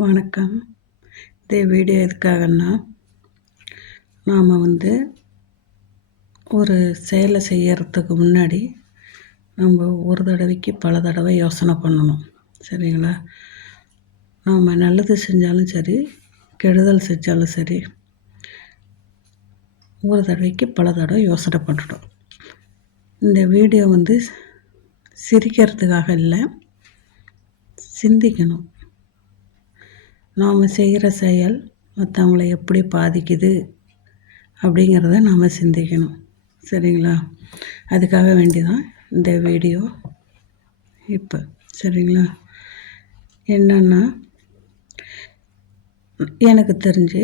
வணக்கம். இந்த வீடியோ எதுக்காகன்னா, நாம் ஒரு செயலை செய்யறதுக்கு முன்னாடி நம்ம ஒரு தடவைக்கு பல தடவை யோசனை பண்ணணும். சரிங்களா? நாம் நல்லது செஞ்சாலும் சரி, கெடுதல் செஞ்சாலும் சரி, ஒரு தடவைக்கு பல தடவை யோசனை பண்ணணும். இந்த வீடியோ சிரிக்கிறதுக்காக இல்லை, சிந்திக்கணும். நாம் செய்கிற செயல் மற்றவங்கள எப்படி பாதிக்குது அப்படிங்கிறத நாம் சிந்திக்கணும். சரிங்களா? அதுக்காக வேண்டி தான் இந்த வீடியோ. இப்போ சரிங்களா, என்னென்னா, எனக்கு தெரிஞ்சு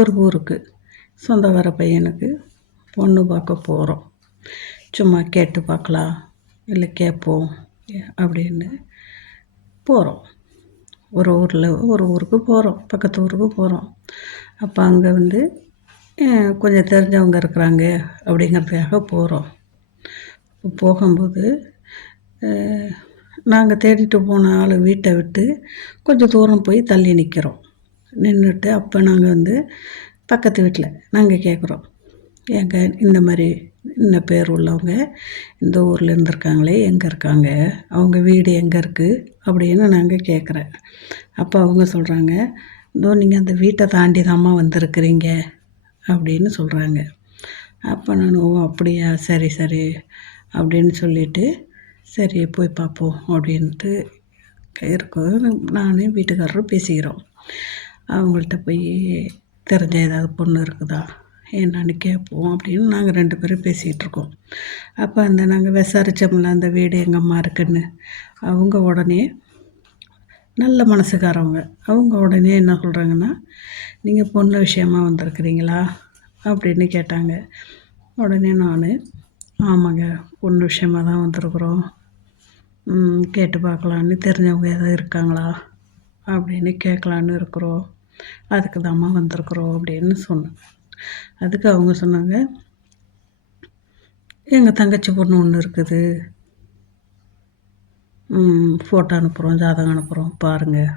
ஒரு ஊருக்கு சொந்தக்கார பையனுக்கு பொண்ணு பார்க்க போகிறோம். சும்மா கேட்டு பார்க்கலாம், இல்லை கேட்போம் அப்படின்னு போகிறோம். ஒரு ஊருக்கு போகிறோம், பக்கத்து ஊருக்கு போகிறோம். அப்போ அங்கே கொஞ்சம் தெரிஞ்சவங்க இருக்கிறாங்க அப்படிங்கிறதுக்காக போகிறோம். போகும்போது நாங்கள் தேடிட்டு போன ஆள் வீட்டை விட்டு கொஞ்சம் தூரம் போய் தள்ளி நின்றுட்டு அப்போ நாங்கள் பக்கத்து வீட்டில் நாங்கள் கேட்குறோம், ஏங்க இந்த மாதிரி இந்த பேர் உள்ளவங்க இந்த ஊரில் இருந்திருக்காங்களே, எங்கே இருக்காங்க, அவங்க வீடு எங்கே இருக்குது அப்படின்னு நாங்கள் கேட்குறேன். அப்போ அவங்க சொல்கிறாங்க, இதோ நீங்கள் அந்த வீட்டை தாண்டி தாம்மா வந்திருக்கிறீங்க அப்படின்னு சொல்கிறாங்க. அப்போ நான், ஓ அப்படியா, சரி சரி அப்படின்னு சொல்லிவிட்டு, சரி போய் பார்ப்போம் அப்படின்ட்டு இருக்கோம். நானும் வீட்டுக்காரரும் பேசிக்கிறோம். அவங்கள்ட்ட போய் தெரிஞ்ச ஏதாவது பொண்ணு இருக்குதா என்னன்னு கேட்போம் அப்படின்னு நாங்கள் 2 பேரும் பேசிகிட்ருக்கோம். அப்போ நாங்கள் விசாரித்தோம்ல அந்த வீடு எங்கள் அம்மா இருக்குன்னு, அவங்க உடனே நல்ல மனசுக்காரவங்க, அவங்க உடனே என்ன சொல்கிறாங்கன்னா, நீங்கள் பொண்ணு விஷயமாக வந்திருக்கிறீங்களா அப்படின்னு கேட்டாங்க. உடனே நான், ஆமாங்க பொண்ணு விஷயமாக தான் வந்திருக்குறோம், கேட்டு பார்க்கலான்னு, தெரிஞ்சவங்க எதாவது இருக்காங்களா அப்படின்னு கேட்கலான்னு இருக்கிறோம், அதுக்கு தாம்மா வந்திருக்குறோம் அப்படின்னு சொன்னேன். அதுக்கு அவங்க சொன்னாங்க, எங்கள் தங்கச்சி பொண்ணு ஒன்று இருக்குது, ஃபோட்டோ அனுப்புகிறோம், ஜாதகம் அனுப்புகிறோம், பாருங்கள்,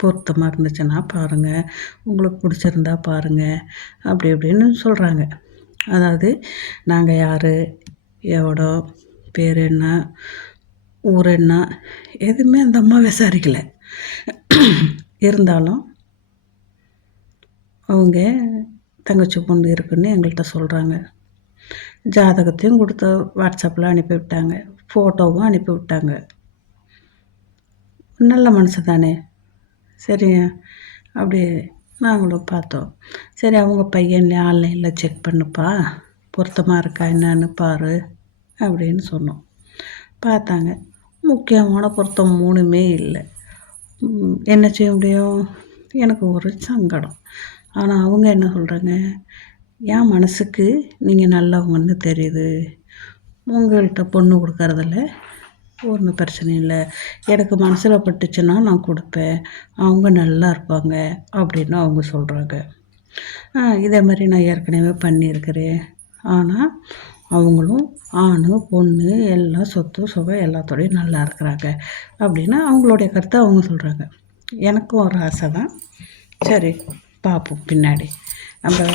பொருத்தமாக இருந்துச்சுன்னா பாருங்கள், உங்களுக்கு பிடிச்சிருந்தா பாருங்கள் அப்படி இப்படின்னு சொல்கிறாங்க. அதாவது நாங்கள் யார், எவ்வளோ, பேர் என்ன, ஊர் என்ன, எதுவுமே அந்த அம்மா விசாரிக்கலை. இருந்தாலும் அவங்க தங்கச்சி பொண்ணு இருக்குன்னு எங்கள்கிட்ட சொல்கிறாங்க. ஜாதகத்தையும் கொடுத்து வாட்ஸ்அப்பில் அனுப்பிவிட்டாங்க, ஃபோட்டோவும் அனுப்பிவிட்டாங்க. நல்ல மனசு தானே. சரி அப்படி நாங்களும் பார்த்தோம். சரி அவங்க பையன் ஆன்லைனில் செக் பண்ணுப்பா, பொருத்தமாக இருக்கா என்னன்னு பாரு அப்படின்னு சொன்னோம். பார்த்தாங்க, முக்கியமான பொருத்தம் 3மே இல்லை. என்ன செய்ய முடியும்? எனக்கு ஒரு சங்கடம். ஆனால் அவங்க என்ன சொல்கிறாங்க, என் மனசுக்கு நீங்கள் நல்லவங்கன்னு தெரியுது, உங்கள்கிட்ட பொண்ணு கொடுக்கறதில்ல ஒன்றும் பிரச்சனை இல்லை, எனக்கு மனசில் பட்டுச்சுன்னா நான் கொடுப்பேன், அவங்க நல்லா இருப்பாங்க அப்படின்னு அவங்க சொல்கிறாங்க. இதே மாதிரி நான் ஏற்கனவே பண்ணியிருக்கிறேன், ஆனால் அவங்களும் ஆண் பொண்ணு எல்லாம் சொத்து சுகம் எல்லாத்தோடையும் நல்லா இருக்கிறாங்க அப்படின்னு அவங்களுடைய கருத்தை அவங்க சொல்கிறாங்க. எனக்கும் ஒரு ஆசை தான், சரி பார்ப்போம் பின்னாடி, நம்ம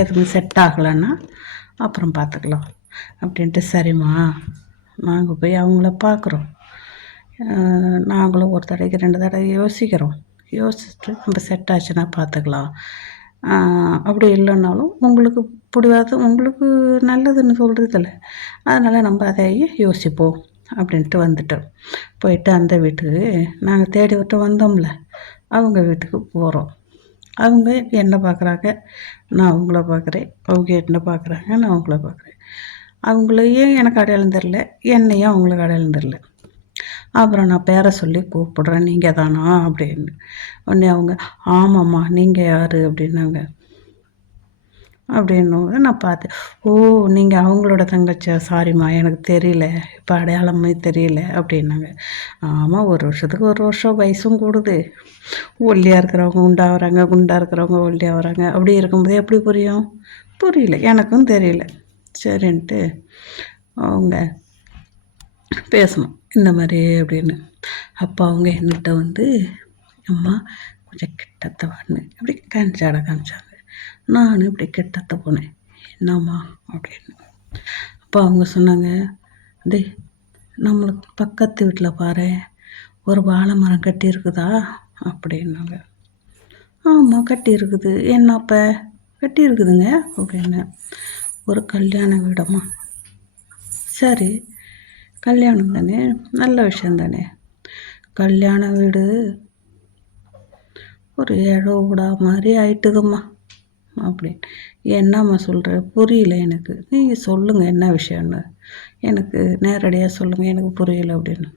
எதுவும் செட் ஆகலைன்னா அப்புறம் பார்த்துக்கலாம் அப்படின்ட்டு, சரிம்மா நாங்கள் போய் அவங்கள பார்க்குறோம், நாங்களும் ஒரு தடவைக்கு 2 தடவை யோசிச்சுட்டு நம்ம செட் ஆச்சுன்னா பார்த்துக்கலாம், அப்படி இல்லைன்னாலும் உங்களுக்கு பிடிவாத, உங்களுக்கு நல்லதுன்னு சொல்கிறதில்ல, அதனால் நம்ம அதை யோசிப்போம் அப்படின்ட்டு வந்துட்டோம். போயிட்டு அந்த வீட்டுக்கு நாங்கள் தேடி விட்டு வந்தோம்ல, அவங்க வீட்டுக்கு போகிறோம். அவங்க என்ன பார்க்குறாங்க, நான் அவங்கள பார்க்குறேன், அவங்க என்ன பார்க்குறாங்க, நான் அவங்கள பார்க்குறேன். அவங்களையும் எனக்கு அடையாளம் தெரில, என்னையும் அவங்களுக்கு அடையாளம் தெரில. அப்புறம் நான் பேரை சொல்லி கூப்பிடுறேன், நீங்கள் தானா அப்படின்னு. உடனே அவங்க, ஆமாம்மா நீங்கள் யார் அப்படின்னாங்க. அப்படின்னோட நான் பார்த்தேன், ஓ நீங்கள் அவங்களோட தங்கச்சியா, சாரிம்மா எனக்கு தெரியல, இப்போ அடையாளமே தெரியல அப்படின்னாங்க. ஆமாம், ஒரு வருஷத்துக்கு ஒரு வருஷம் வயசும் கூடுது, ஒல்லியாக இருக்கிறவங்க குண்டாகிறாங்க, குண்டாக இருக்கிறவங்க ஒல்லியாகிறாங்க, அப்படி இருக்கும்போது எப்படி புரியும்? புரியல, எனக்கும் தெரியல. சரின்ட்டு அவங்க பேசணும் இந்த மாதிரி அப்படின்னு. அப்போ அவங்க என்கிட்ட அம்மா கொஞ்சம் கிட்டத்த வான்னு அப்படி காமிச்சாங்க. நானும் இப்படி கிட்டத்த போனேன். என்னம்மா அப்படின்னு. அப்போ அவங்க சொன்னாங்க, டேய் நம்மளுக்கு பக்கத்து வீட்டில் பாரு ஒரு வாழை மரம் கட்டி இருக்குதா அப்படின்னாங்க. ஆமாம் கட்டி இருக்குது. என்னப்போ கட்டி இருக்குதுங்க அப்படின்னு. ஒரு கல்யாண வீடம்மா. சரி கல்யாணம் தானே, நல்ல விஷயம் தானே. கல்யாண வீடு ஒரு ஏழோ விடா மாதிரி ஆயிட்டுதும்மா அப்படின்னு. என்னம்மா சொல்கிற புரியல எனக்கு, நீங்கள் சொல்லுங்கள் என்ன விஷயம்னு, எனக்கு நேரடியாக சொல்லுங்கள் எனக்கு புரியல அப்படின்னு.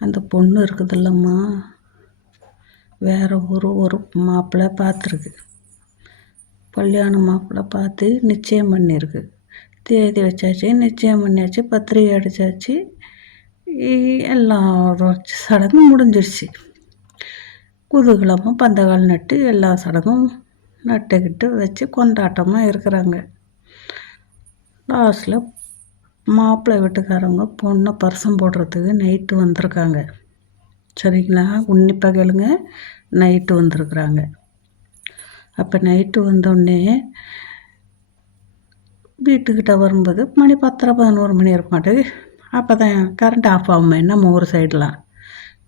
அந்த பொண்ணு இருக்குதில்லம்மா, வேற ஒரு மாப்பிள்ளை பார்த்துருக்கு. கல்யாண மாப்பிள்ளை பார்த்து நிச்சயம் பண்ணியிருக்கு. தேதி வச்சாச்சு, நிச்சயம் பண்ணியாச்சு, பத்திரிகை அடித்தாச்சு, எல்லா சடங்கும் முடிஞ்சிடுச்சு. குதூகலமாக பந்தக்கால் நட்டு எல்லா சடங்கும் நட்டுக்கிட்டு வச்சு கொண்டாட்டமாக இருக்கிறாங்க. லாஸ்ட்டில் மாப்பிள்ளை வீட்டுக்காரவங்க பொண்ணை பரிசம் போடுறதுக்கு நைட்டு வந்திருக்காங்க. சரிங்களா, உன்னிப்பாக கேளுங்க. நைட்டு வந்திருக்குறாங்க. அப்போ நைட்டு வந்தோடனே வீட்டுக்கிட்ட வரும்போது மணி 10:30-11 மணி இருக்க மாட்டேது. அப்போ தான் கரண்ட் ஆஃப் ஆகுமே நம்ம ஊர் சைடெலாம்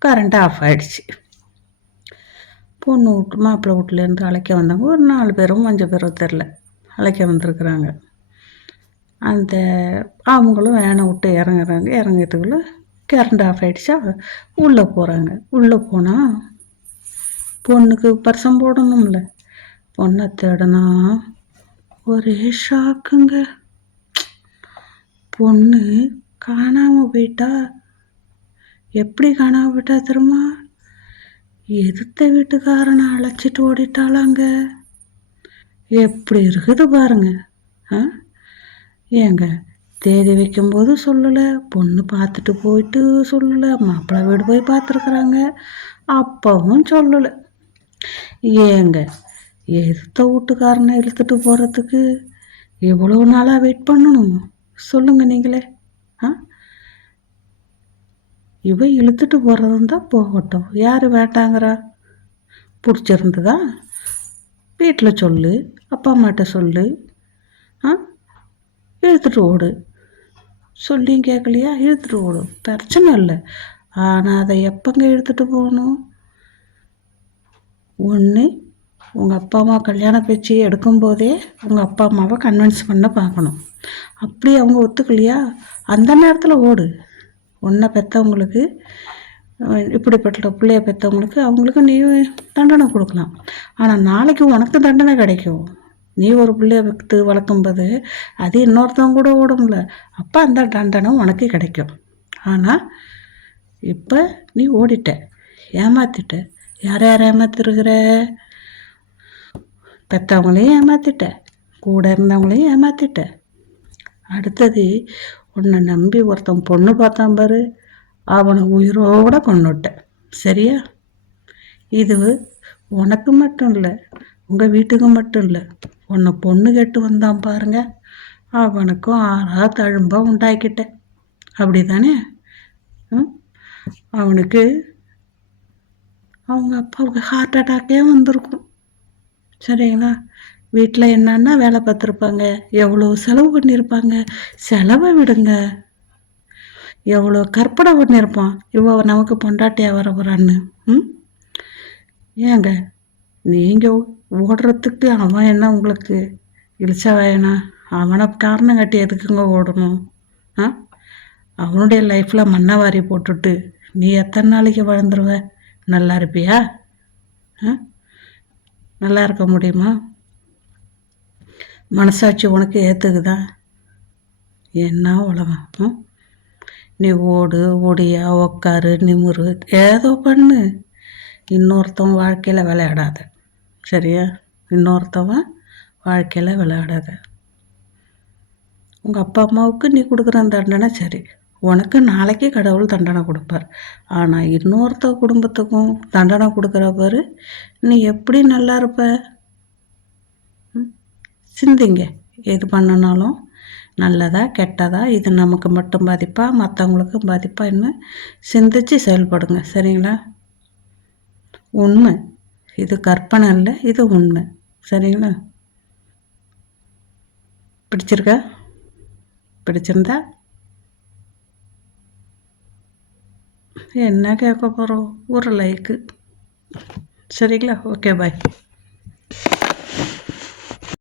கரண்ட் ஆஃப் ஆகிடுச்சு. பொண்ணு வீட்டு மாப்பிள்ளை வீட்டிலேருந்து அழைக்க வந்தாங்க. ஒரு 4 பேரும் 5 பேரும் தெரில அழைக்க வந்திருக்குறாங்க. அந்த அவங்களும் வேனை விட்டு இறங்கிறதுக்குள்ளே கரண்ட் ஆஃப் ஆகிடுச்சா. உள்ளே போகிறாங்க. உள்ளே போனால் பொண்ணுக்கு பரிசம் போடணும்ல. பொண்ணை தேடனா ஒரே ஷாக்குங்க. பொண்ணு காணாமல் போயிட்டா. எப்படி காணாமல் போயிட்டா தெரியுமா? எதிர்த்த வீட்டுக்காரனை அழைச்சிட்டு ஓடிட்டாளாங்க. எப்படி இருக்குது பாருங்க. ஏங்க தேதி வைக்கும்போது சொல்லலை, பொண்ணு பார்த்துட்டு போயிட்டு சொல்லலை, மாப்பிள்ளை வீடு போய் பார்த்துருக்குறாங்க, அப்பவும் சொல்லலை. ஏங்க எதிர்த்த வீட்டுக்காரனை இழுத்துட்டு போகிறதுக்கு எவ்வளோ நாளாக வெயிட் பண்ணணும் சொல்லுங்கள் நீங்களே. இவ இழுத்துட்டு போகிறதா போகட்டும், யார் வேண்டாங்கிறா? பிடிச்சிருந்ததா வீட்டில் சொல்லு, அப்பா அம்மாட்ட சொல்லு, இழுத்துட்டு ஓடு. சொல்லியும் கேட்கலையா, இழுத்துட்டு ஓடும், பிரச்சனை இல்லை. ஆனால் அதை எப்போங்க இழுத்துட்டு போகணும்? ஒன்று உங்கள் அப்பா அம்மா கல்யாண பேச்சு எடுக்கும்போதே உங்கள் அப்பா அம்மாவை கன்வின்ஸ் பண்ண பார்க்கணும். அப்படி அவங்க ஒத்துக்கலையா, அந்த நேரத்தில் ஓடு. ஒன்றை பெற்றவங்களுக்கு, இப்படிப்பட்ட பிள்ளைய பெற்றவங்களுக்கு அவங்களுக்கு நீ தண்டனை கொடுக்கலாம். ஆனால் நாளைக்கு உனக்கு தண்டனை கிடைக்கும். நீ ஒரு பிள்ளைய பெற்று வளர்க்கும்போது அது இன்னொருத்தவங்க கூட ஓடும்ல, அப்போ அந்த தண்டனை உனக்கு கிடைக்கும். ஆனால் இப்போ நீ ஓடிட்ட, ஏமாத்திட்ட. யார் ஏமாத்திருக்கிற? பெற்றவங்களையும் ஏமாத்திட்ட, கூட இருந்தவங்களையும் ஏமாத்திட்ட. அடுத்தது உன்னை நம்பி ஒருத்தன் பொண்ணு பார்த்தான் பாரு, அவனை உயிரோட கொண்டுட்ட. சரியா? இது உனக்கு மட்டும் இல்லை, உங்கள் வீட்டுக்கு மட்டும் இல்லை. உன்னை பொண்ணு கேட்டு வந்தான் பாருங்க, அவனுக்கும் ஆறா தழும்பாக உண்டாக்கிட்ட. அப்படி தானே? அவனுக்கு அவங்க அப்பாவுக்கு ஹார்ட் அட்டாக்கே வந்திருக்கும். சரிங்களா? வீட்டில் என்னன்னா வேலை பார்த்துருப்பாங்க, எவ்வளோ செலவு பண்ணியிருப்பாங்க. செலவை விடுங்க, எவ்வளோ கற்பனை பண்ணியிருப்பான் இவ நமக்கு பொண்டாட்டியாக வர போகிறான்னு. ஏங்க நீங்கள் ஓடுறதுக்கு அவன் என்ன உங்களுக்கு இழிச்சா வேணா? அவனை காரணம் கட்டி எதுக்குங்க ஓடணும்? அவனுடைய லைஃப்பில் மண்ணை வாரி போட்டுட்டு நீ எத்தனை நாளைக்கு வாழ்ந்துருவ? நல்லா இருப்பியா? நல்லா இருக்க முடியுமா? மனசாட்சி உனக்கு ஏற்றுக்குதா? என்ன உலகம். நீ ஓடு, ஓடியா, உக்காரு, நிமிரு, ஏதோ பண்ணு. இன்னொருத்தவன் வாழ்க்கையில் விளையாடாத. சரியா? இன்னொருத்தவன் வாழ்க்கையில் விளையாடாத. உங்கள் அப்பா அம்மாவுக்கு நீ கொடுக்குற தண்டனை சரி, உனக்கு நாளைக்கு கடவுள் தண்டனை கொடுப்பார். ஆனால் இன்னொருத்த குடும்பத்துக்கும் தண்டனை கொடுக்குற பாரு, நீ எப்படி நல்லா இருப்ப? சிந்திங்க. எது பண்ணினாலும் நல்லதா கெட்டதா, இது நமக்கு மட்டும் பாதிப்பா மற்றவங்களுக்கும் பாதிப்பா, இன்னும் சிந்திச்சு செயல்படுங்க. சரிங்களா? உண்மை. இது கற்பனை இல்லை, இது உண்மை. சரிங்களா? பிடிச்சிருக்கா? பிடிச்சிருந்தா என்ன கேட்க போகிறோம்? ஒரு லைக்கு. சரிங்களா? ஓகே, பாய்.